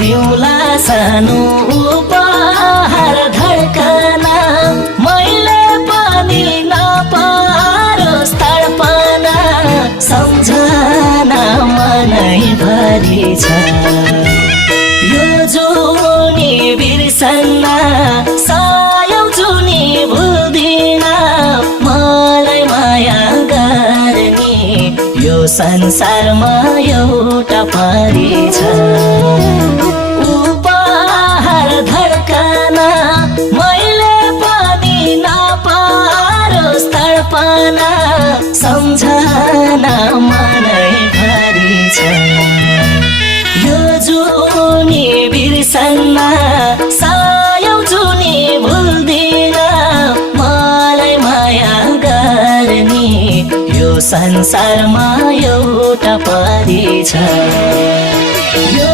दिउला सानो उपहार धड्कना मैले पनि नपारोस् तडपना सम्झना मनैभरि छ यो जुनी बिर्सन्न सायौं जुनी भुल्दिन मलाई माया गर्ने यो संसारमा एउटा परी छ उपहार धड्कना मैले पनि नपारोस् तडपना सम्झना मनैभरि छ यो जुनी बिर्सन्न सायौं जुनी भुल्दिन मलाई माया गर्ने यो संसारमा एउटा परी छ यो